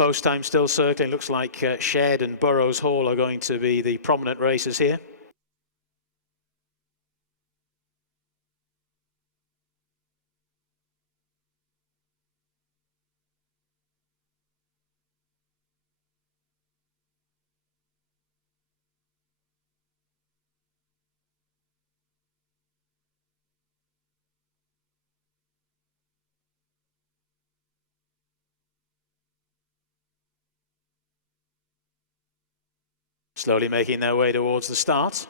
post time still circling. Looks like Shared and Burrows Hall are going to be the prominent racers here. Slowly making their way towards the start.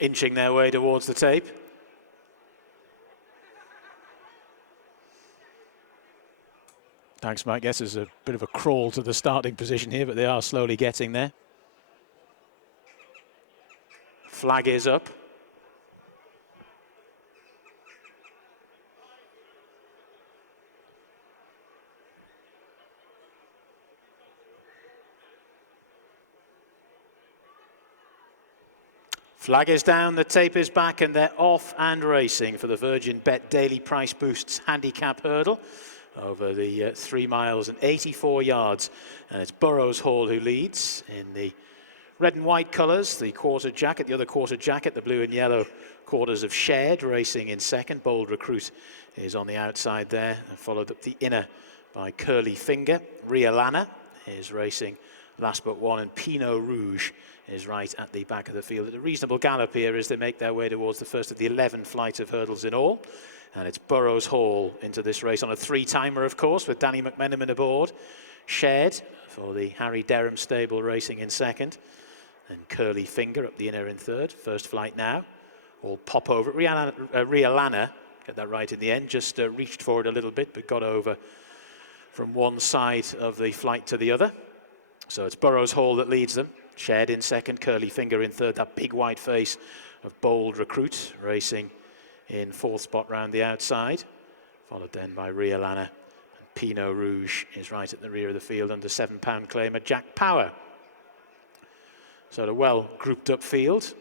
Inching their way towards the tape. Thanks, Mike. Guess there's a bit of a crawl to the starting position here, but they are slowly getting there. Flag is up. Flag is down, the tape is back, and they're off and racing for the Virgin Bet Daily Price Boosts handicap hurdle over the 3 miles and 84 yards. And it's Burrows Hall who leads in the red and white colours, the quarter jacket, the other quarter jacket, the blue and yellow quarters of Shared racing in second. Bold Recruit is on the outside there, and followed up the inner by Curly Finger. Rialana is racing last but one, and Pinot Rouge is right at the back of the field. At a reasonable gallop here as they make their way towards the first of the 11 flight of hurdles in all. And it's Burrows Hall into this race on a 3-timer, of course, with Danny McMenamin aboard. Shared for the Harry Derham stable racing in second. And Curly Finger up the inner in third. First flight now. All pop over. Rialana, get that right in the end, just reached forward a little bit, but got over from one side of the flight to the other. So it's Burrows Hall that leads them. Shared in second, Curly Finger in third. That big white face of Bold Recruit racing in fourth spot round the outside. Followed then by Rialana. And Pinot Rouge is right at the rear of the field under £7 claimer Jack Power. So a well grouped up field.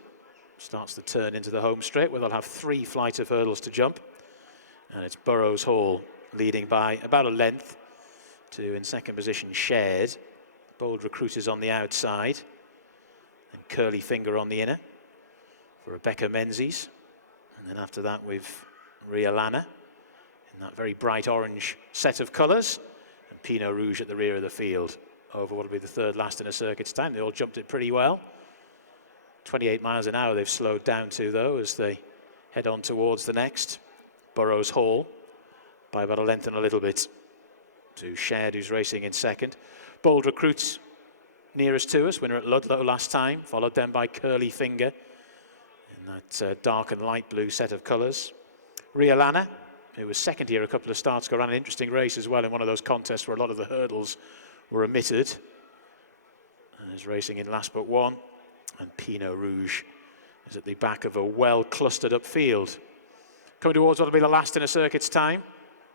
Starts the turn into the home straight where they'll have 3 flights of hurdles to jump. And it's Burrows Hall leading by about a length to, in second position, Shared. Bold Recruit is on the outside, and Curly Finger on the inner for Rebecca Menzies. And then after that we've Rialana in that very bright orange set of colours, and Pinot Rouge at the rear of the field over what will be the third last in a circuit's time. They all jumped it pretty well. 28 miles an hour they've slowed down to, though, as they head on towards the next. Burrows Hall by about a length and a little bit to Shared, who's racing in second. Bold Recruit nearest to us, winner at Ludlow last time, followed then by Curly Finger in that dark and light blue set of colours. Rialana, who was second here a couple of starts ago, ran an interesting race as well in one of those contests where a lot of the hurdles were omitted, and is racing in last but one. And Pinot Rouge is at the back of a well clustered up field. Coming towards what will be the last in a circuit's time.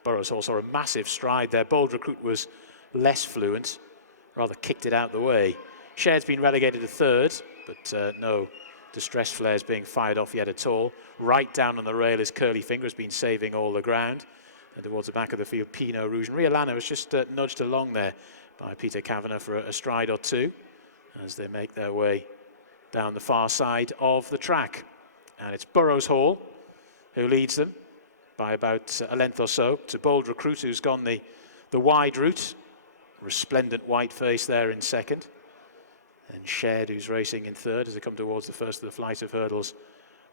Burrows also a massive stride there. Bold Recruit was less fluent, rather kicked it out the way. Shared's been relegated to third, but no distress flares being fired off yet at all. Right down on the rail is Curly Finger, has been saving all the ground. And towards the back of the field, Pinot Rouge. And Rialana was just nudged along there by Peter Kavanagh for a stride or two as they make their way down the far side of the track. And it's Burrows Hall who leads them by about a length or so to Bold Recruit, who's gone the wide route. Resplendent white face there in second. And Shared, who's racing in third as they come towards the first of the flight of hurdles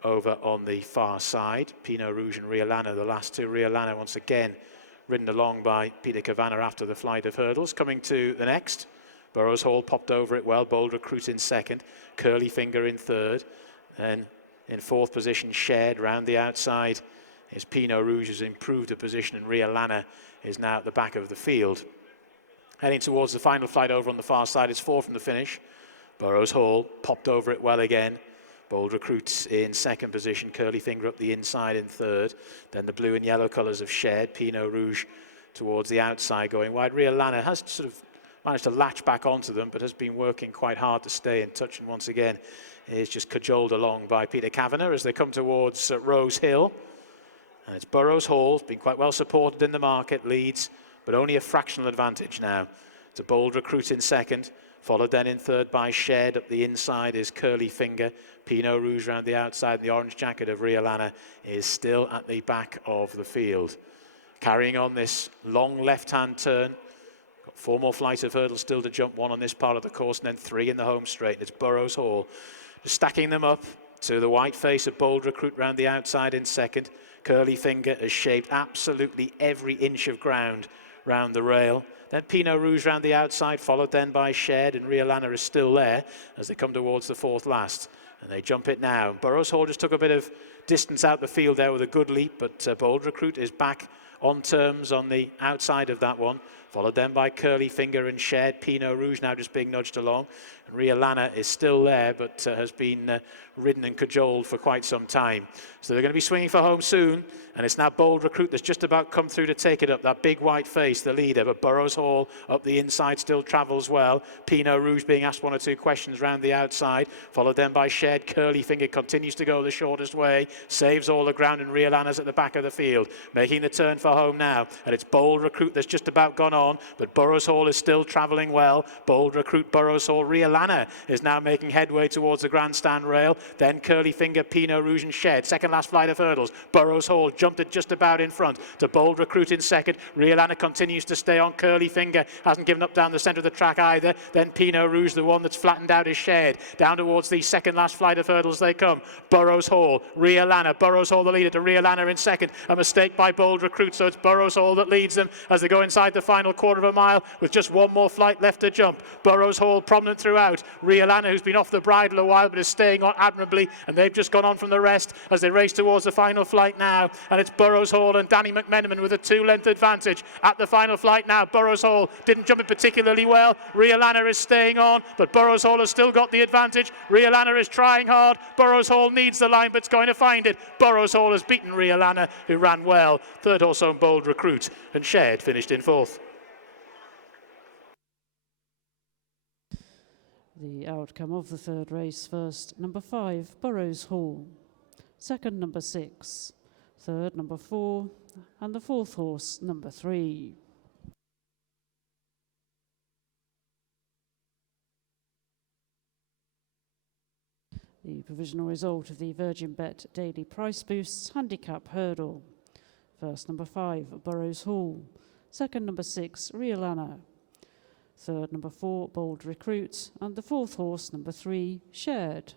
over on the far side. Pinot Rouge and Rialana, the last two. Rialana once again ridden along by Peter Kavanagh after the flight of hurdles. Coming to the next. Burrows Hall popped over it well. Bold Recruit in second. Curly Finger in third. Then in fourth position, Shared round the outside is Pinot Rouge, has improved a position, and Rialana is now at the back of the field. Heading towards the final flight over on the far side, it's 4 from the finish. Burrows Hall popped over it well again. Bold Recruits in second position, Curly Finger up the inside in third. Then the blue and yellow colours of Shed, Pinot Rouge towards the outside going wide. Rio Lana has sort of managed to latch back onto them, but has been working quite hard to stay in touch, and once again is just cajoled along by Peter Kavanagh as they come towards Rose Hill. And it's Burrows Hall, been quite well supported in the market, leads, but only a fractional advantage now. It's a Bold Recruit in second, followed then in third by Shed. Up the inside is Curly Finger. Pinot Rouge round the outside, and the orange jacket of Rio Lana is still at the back of the field. Carrying on this long left-hand turn. Got 4 more flights of hurdles still to jump, 1 on this part of the course and then 3 in the home straight. And it's Burrows Hall. Just stacking them up to the white face of Bold Recruit round the outside in second. Curly Finger has shaped absolutely every inch of ground round the rail. Then Pinot Rouge round the outside, followed then by Shed, and Rio Lana is still there as they come towards the 4th last. And they jump it now. Burrows Hall just took a bit of distance out the field there with a good leap, but Bold Recruit is back on terms on the outside of that one. Followed then by Curly Finger and Shed. Pinot Rouge now just being nudged along. And Rio Lana is still there, but has been ridden and cajoled for quite some time. So they're going to be swinging for home soon. And it's now Bold Recruit that's just about come through to take it up. That big white face, the leader. But Burrows Hall up the inside still travels well. Pinot Rouge being asked 1 or 2 questions round the outside. Followed then by Shed. Curly Finger continues to go the shortest way. Saves all the ground, and Rio Lana's at the back of the field. Making the turn for home now. And it's Bold Recruit that's just about gone on. But Burrows Hall is still travelling well. Bold Recruit, Burrows Hall. Rio Lana is now making headway towards the grandstand rail. Then Curly Finger, Pinot Rouge and Shed. Second last flight of hurdles. Burrows Hall jumped it just about in front to Bold Recruit in second. Rio Lana continues to stay on. Curly Finger hasn't given up down the centre of the track either. Then Pinot Rouge, the one that's flattened out, is Shed. Down towards the second last flight of hurdles they come. Burrows Hall, Rio Lana. Burrows Hall the leader to Rio Lana in second. A mistake by Bold Recruit, so it's Burrows Hall that leads them as they go inside the final quarter of a mile with just 1 more flight left to jump. Burrows Hall prominent throughout. Rio Lana, who's been off the bridle a while but is staying on admirably, and they've just gone on from the rest as they race towards the final flight now. And it's Burrows Hall and Danny McMenamin with a 2-length advantage at the final flight now. Burrows Hall didn't jump it particularly well. Rio Lana is staying on, but Burrows Hall has still got the advantage. Rio Lana is trying hard. Burrows Hall needs the line, but it's going to find it. Burrows Hall has beaten Rio Lana, who ran well. Third horse home, Bold Recruit, and Shed finished in 4th. The outcome of the 3rd race: first, number 5, Burrows Hall. Second, number 6. Third, number 4. And the 4th horse, number 3. The provisional result of the Virgin Bet Daily Price Boosts Handicap Hurdle. First, number 5, Burrows Hall. Second, number 6, Rio Lana. Third, number 4, Bold Recruit. And the 4th horse, number 3, Shed.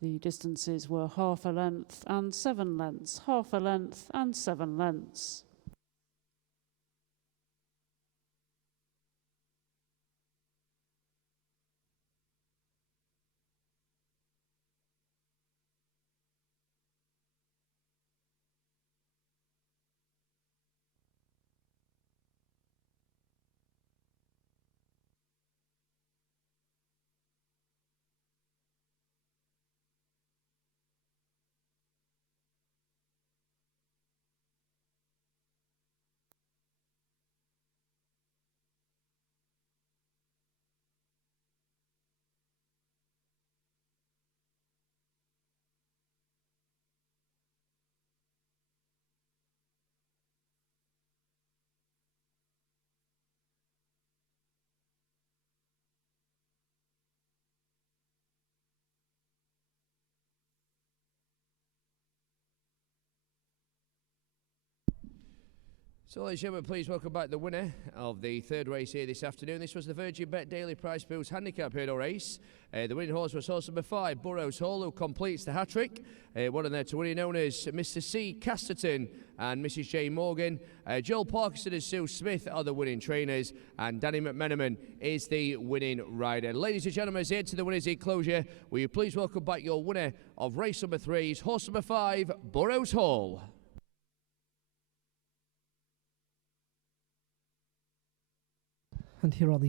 The distances were half a length and 7 lengths, half a length and 7 lengths. So, ladies and gentlemen, please welcome back the winner of the third race here this afternoon. This was the Virgin Bet Daily Price Boost Handicap Hurdle Race. The winning horse was horse number 5, Burrows Hall, who completes the hat-trick. One of their to winning owners, Mr. C. Casterton and Mrs. J. Morgan. Joel Parkinson and Sue Smith are the winning trainers, and Danny McMenamin is the winning rider. Ladies and gentlemen, as we head to the winners' enclosure, will you please welcome back your winner of race number 3, horse number 5, Burrows Hall. And here are the